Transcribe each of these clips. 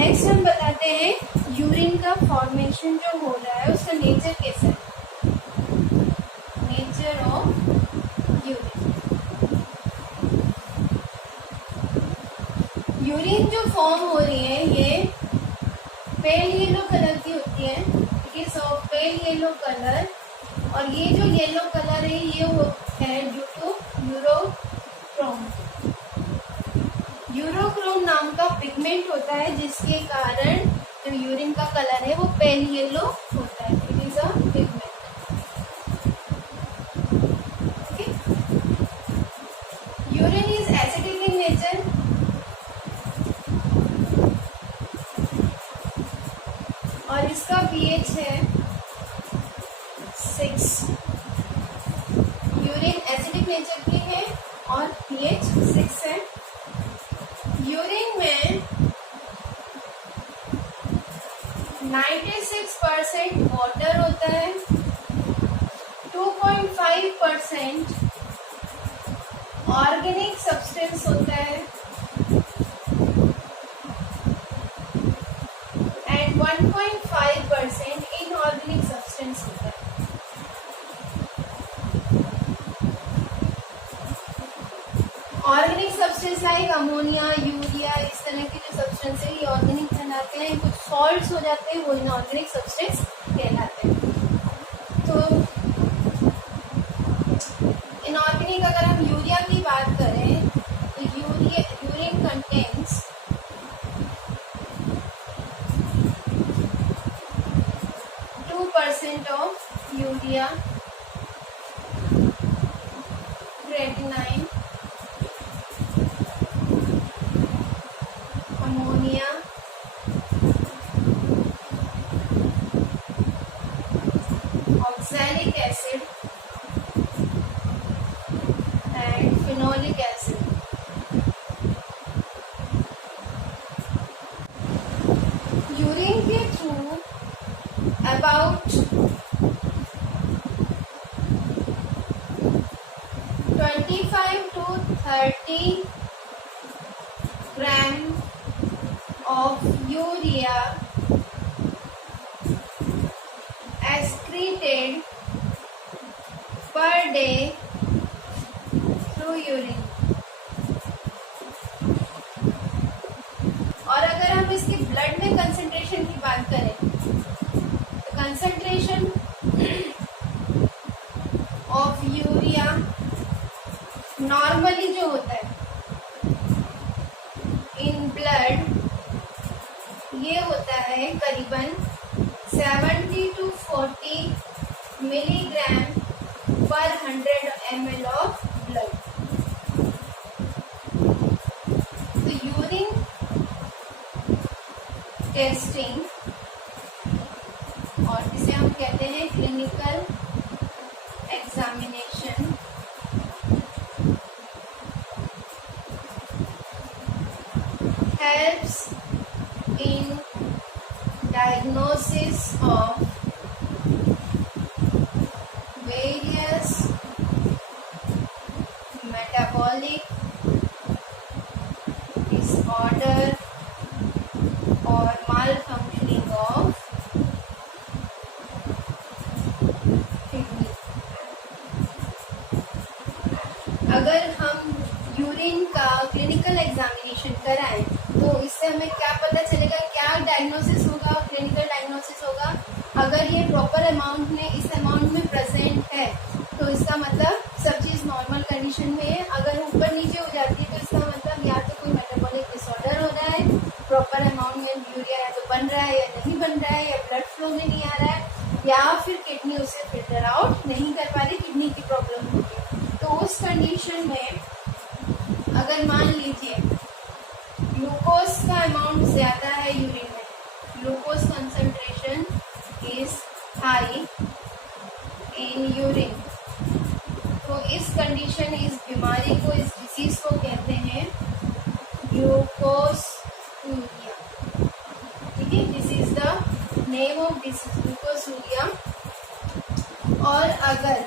Next हम बताते हैं यूरिन का फॉर्मेशन जो हो रहा है उसका नेचर कैसा है। Nature of urine. यूरिन जो फॉर्म हो रही है ये पेल येलो कलर की होती है, ठीक है। सो पेल येलो कलर, और ये जो येलो कलर है ये है ड्यू टू यूरोक्रोम। यूरोक्रोम नाम का पिगमेंट होता है जिसके कारण जो यूरिन का कलर है वो पेल येलो होता है। It is a pigment, okay. Urine is acidic in nature, और इसका पीएच है 6। यूरिन एसिडिक नेचर की है और पीएच 6 है। यूरिन में 96% वाटर होता है, 2.5% ऑर्गेनिक सब्सटेंस होता है एंड 1.5% इनऑर्गेनिक सब्सटेंस होता है। Organic substance like ammonia, urea, इस तरह के जो सब्सटेंस है ये ऑर्गेनिक कहलाते हैं। कुछ सॉल्ट्स हो जाते हैं वो इनऑर्गेनिक सब्सटेंस कहलाते हैं। तो इनऑर्गेनिक अगर हम यूरिया की बात करें तो urine contains 2% of urea, creatinine, ammonia, oxalic acid and phenolic acid. Urine के through about 25 to 30 gram of urea excreted per day through urine। और अगर हम इसके ब्लड में कंसंट्रेशन की बात करें तो कंसंट्रेशन ऑफ यूरिया नॉर्मली जो होता है इन ब्लड ये होता है करीबन 70 to 40 मिलीग्राम पर 100 ml ऑफ ब्लड। तो यूरिन टेस्टिंग, और इसे हम कहते हैं clinical examination, helps in diagnosis of various metabolic disorder or malfunctioning of kidney। अगर हम यूरिन का क्लिनिकल एग्जामिनेशन कराएं तो इससे हमें क्या पता चलेगा, क्या डायग्नोसिस होगा, क्लिनिकल डायग्नोसिस होगा। अगर ये प्रॉपर अमाउंट में इस अमाउंट में प्रेजेंट है तो इसका मतलब सब चीज़ नॉर्मल कंडीशन में है। अगर ऊपर नीचे हो जाती है तो इसका मतलब या तो कोई मेटाबॉलिक डिसऑर्डर हो रहा है, प्रॉपर अमाउंट में यूरिया या तो बन रहा है या नहीं बन रहा है, या ब्लड फ्लो में नहीं आ रहा है, या फिर किडनी उसे फिल्टर आउट नहीं कर पा रही, किडनी की प्रॉब्लम होगी। तो उस कंडीशन में अगर मान लीजिए ग्लूकोज का अमाउंट ज़्यादा है यूरिन में, glucose concentration is high in urine, तो इस कंडीशन, इस बीमारी को, इस डिजीज को कहते हैं ग्लूकोसूरिया। ठीक है, this is the name of disease, ग्लूकोसूरिया। और अगर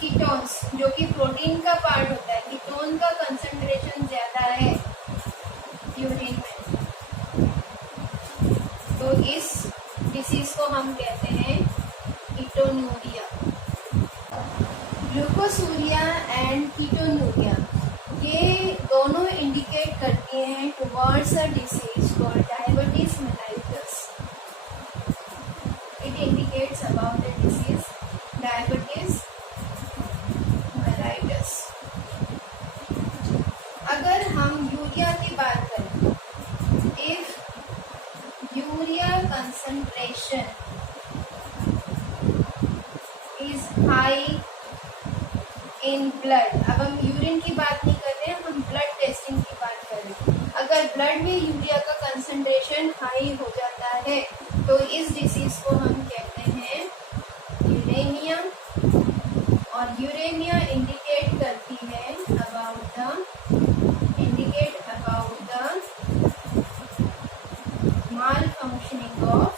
कीटोन्स जो कि प्रोटीन का पार्ट होता है, कीटोन का कंसंट्रेशन ज़्यादा है यूरिन में हम कहते हैं कीटोन्यूरिया। ग्लूकोसूरिया एंड कीटोन्यूरिया ये दोनों इंडिकेट करती हैं towards a disease called diabetes mellitus. It indicates about the disease diabetes mellitus. अगर हम यूरिया की बात करें, if urea concentration is high in blood, अब हम यूरिन की बात नहीं कर रहे हैं, हम ब्लड टेस्टिंग की बात कर रहे हैं। अगर ब्लड में यूरिया का कंसंट्रेशन हाई हो जाता है तो इस डिसीज को हम कहते हैं यूरेमिया। और यूरेमिया इंडिकेट करती है about the malfunctioning of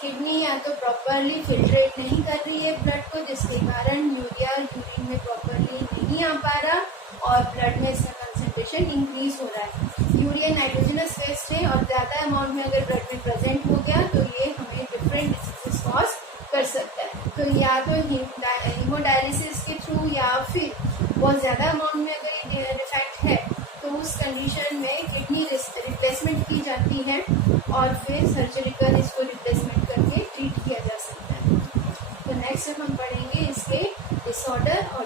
kidney या तो प्रॉपरली फिल्ट्रेट नहीं कर रही है ब्लड को, जिसके कारण यूरिया यूरिन में प्रॉपरली नहीं आ पा रहा और ब्लड में इसका कंसंट्रेशन इंक्रीज हो रहा है। यूरिया नाइट्रोजनस वेस्ट है और ज्यादा अमाउंट में अगर ब्लड में प्रेजेंट हो गया तो ये हमें डिफरेंट डिसीजेस कॉज कर सकता है। तो या तो हीमोडायलिसिस के थ्रू या फिर बहुत ज्यादा अमाउंट में अगर ये डिफेक्ट है तो उस कंडीशन में किडनी रिप्लेसमेंट की जाती है और फिर सर्जरिकल इसको रिप्लेसमेंट करके ट्रीट किया जा सकता है। तो नेक्स्ट हम पढ़ेंगे इसके डिसऑर्डर और